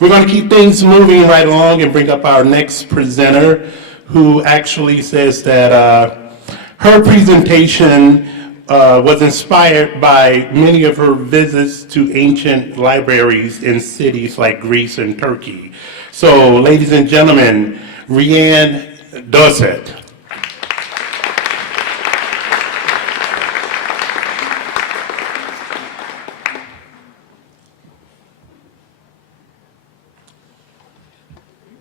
We're going to keep things moving right along and bring up our next presenter, who actually says that her presentation was inspired by many of her visits to ancient libraries in cities like Greece and Turkey. So, ladies and gentlemen, Raeann Dossett.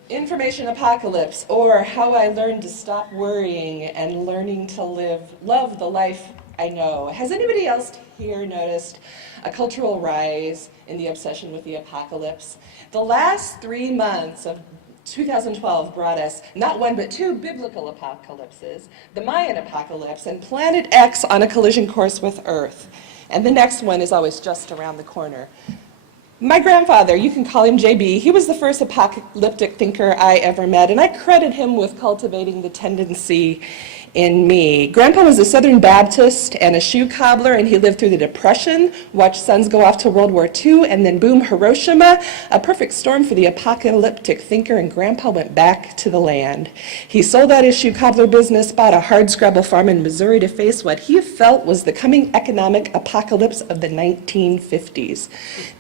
Information Apocalypse, or How I Learned to Stop Worrying and Learning to Love the Life I Know. Has anybody else here noticed a cultural rise in the obsession with the apocalypse? The last 3 months of 2012 brought us not one but two biblical apocalypses, the Mayan apocalypse and Planet X on a collision course with Earth. And the next one is always just around the corner. My grandfather, you can call him JB, he was the first apocalyptic thinker I ever met, and I credit him with cultivating the tendency in me. Grandpa was a Southern Baptist and a shoe cobbler, and he lived through the Depression, watched sons go off to World War II, and then boom, Hiroshima, a perfect storm for the apocalyptic thinker, and Grandpa went back to the land. He sold out his shoe cobbler business, bought a hardscrabble farm in Missouri to face what he felt was the coming economic apocalypse of the 1950s.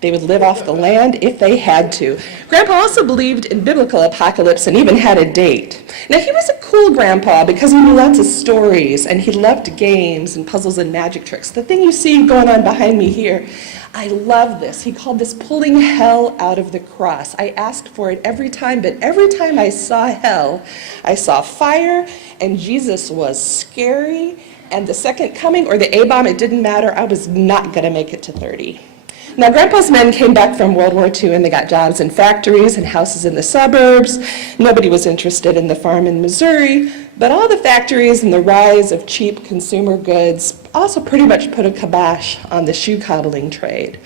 They would live off the land if they had to. Grandpa also believed in biblical apocalypse and even had a date. Now, he was a cool grandpa because he knew lots of stories, and he loved games and puzzles and magic tricks. The thing you see going on behind me here, I love this. He called this pulling hell out of the cross. I asked for it every time, but every time I saw hell, I saw fire, and Jesus was scary, and the second coming or the A-bomb, it didn't matter. I was not going to make it to 30. Now, Grandpa's men came back from World War II, and they got jobs in factories and houses in the suburbs. Nobody was interested in the farm in Missouri, but all the factories and the rise of cheap consumer goods also pretty much put a kibosh on the shoe cobbling trade.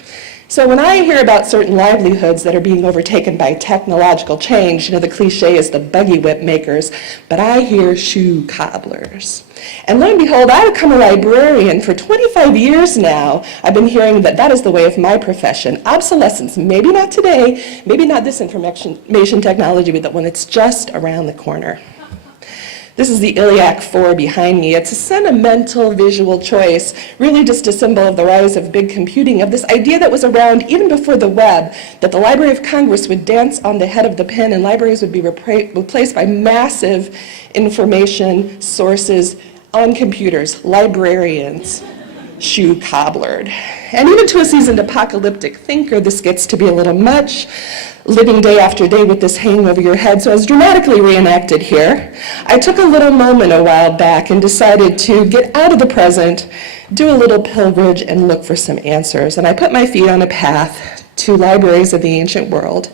So when I hear about certain livelihoods that are being overtaken by technological change, the cliche is the buggy whip makers, but I hear shoe cobblers. And lo and behold, I've become a librarian for 25 years now. I've been hearing that that is the way of my profession. Obsolescence, maybe not today, maybe not this information technology, but when it's just around the corner. This is the Iliac 4 behind me. It's a sentimental visual choice, really just a symbol of the rise of big computing, of this idea that was around even before the web, that the Library of Congress would dance on the head of the pen and libraries would be replaced by massive information sources on computers, librarians, shoe cobblered. And even to a seasoned apocalyptic thinker, this gets to be a little much, living day after day with this hanging over your head. So as dramatically reenacted here, I took a little moment a while back and decided to get out of the present, do a little pilgrimage, and look for some answers. And I put my feet on a path to libraries of the ancient world,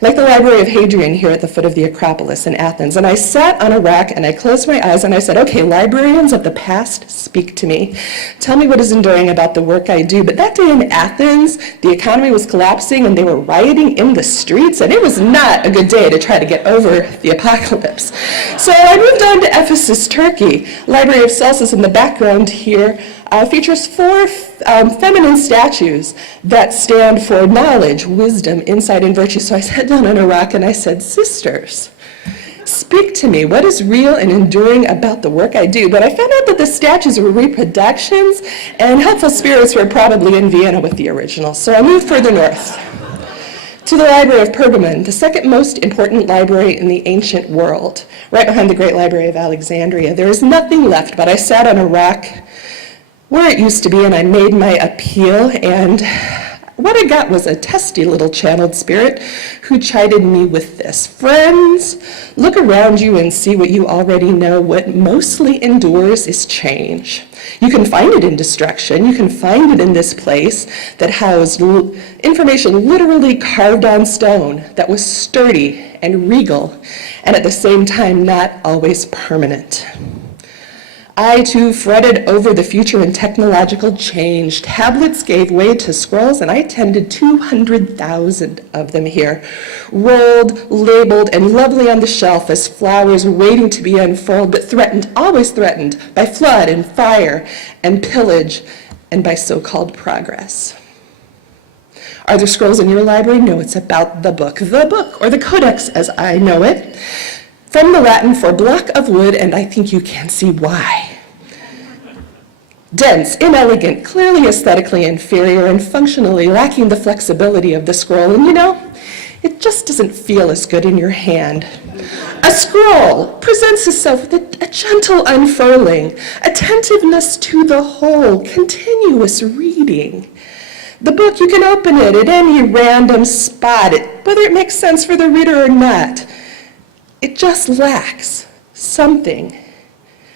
like the Library of Hadrian here at the foot of the Acropolis in Athens. And I sat on a rack and I closed my eyes and I said, okay, librarians of the past, speak to me. Tell me what is enduring about the work I do. But that day in Athens, the economy was collapsing and they were rioting in the streets, and it was not a good day to try to get over the apocalypse. So I moved on to Ephesus, Turkey. Library of Celsus in the background here features 4 feminine statues that stand for knowledge, wisdom, insight, and virtue. So I sat down on a rock and I said, sisters, speak to me. What is real and enduring about the work I do? But I found out that the statues were reproductions, and helpful spirits were probably in Vienna with the original. So I moved further north to the Library of Pergamon, the second most important library in the ancient world, right behind the Great Library of Alexandria. There is nothing left, but I sat on a rock where it used to be, and I made my appeal, and what I got was a testy little channeled spirit who chided me with this. Friends, look around you and see what you already know. What mostly endures is change. You can find it in destruction. You can find it in this place that housed information literally carved on stone that was sturdy and regal, and at the same time not always permanent. I, too, fretted over the future and technological change. Tablets gave way to scrolls, and I tended 200,000 of them here, rolled, labeled, and lovely on the shelf as flowers waiting to be unfurled, but threatened, always threatened, by flood and fire and pillage and by so-called progress. Are there scrolls in your library? No, it's about the book, or the codex as I know it, from the Latin for block of wood, and I think you can see why. Dense, inelegant, clearly aesthetically inferior, and functionally lacking the flexibility of the scroll, and it just doesn't feel as good in your hand. A scroll presents itself with a gentle unfurling, attentiveness to the whole, continuous reading. The book, you can open it at any random spot, whether it makes sense for the reader or not. It just lacks something.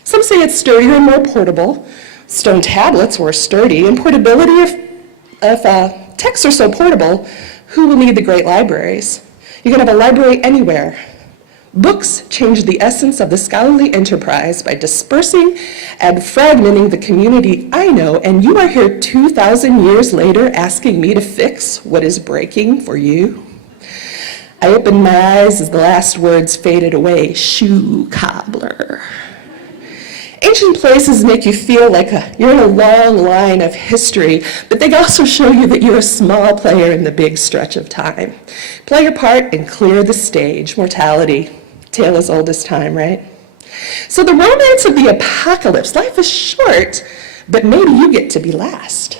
Some say it's sturdier and more portable. Stone tablets were sturdy, and portability, if texts are so portable, who will need the great libraries? You can have a library anywhere. Books change the essence of the scholarly enterprise by dispersing and fragmenting the community I know, and you are here 2,000 years later asking me to fix what is breaking for you? I opened my eyes as the last words faded away. Shoe cobbler. Ancient places make you feel like you're in a long line of history, but they also show you that you're a small player in the big stretch of time. Play your part and clear the stage. Mortality, tale as old as time, right? So the romance of the apocalypse, life is short, but maybe you get to be last.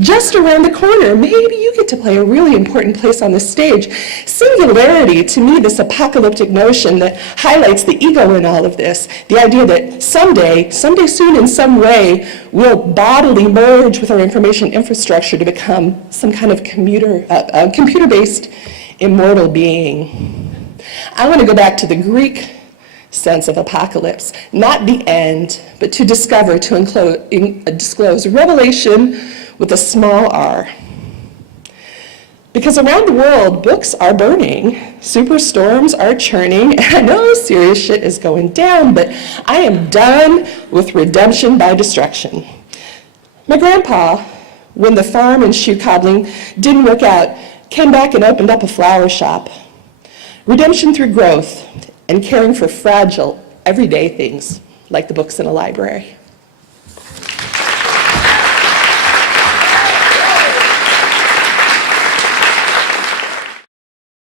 Just around the corner, maybe you get to play a really important place on the stage. Singularity, to me, this apocalyptic notion that highlights the ego in all of this, the idea that someday soon in some way, we'll bodily merge with our information infrastructure to become some kind of computer-based immortal being. I want to go back to the Greek sense of apocalypse, not the end, but to discover, to disclose revelation with a small r. Because around the world, books are burning, superstorms are churning, and I know serious shit is going down, but I am done with redemption by destruction. My grandpa, when the farm and shoe cobbling didn't work out, came back and opened up a flower shop. Redemption through growth and caring for fragile, everyday things like the books in a library.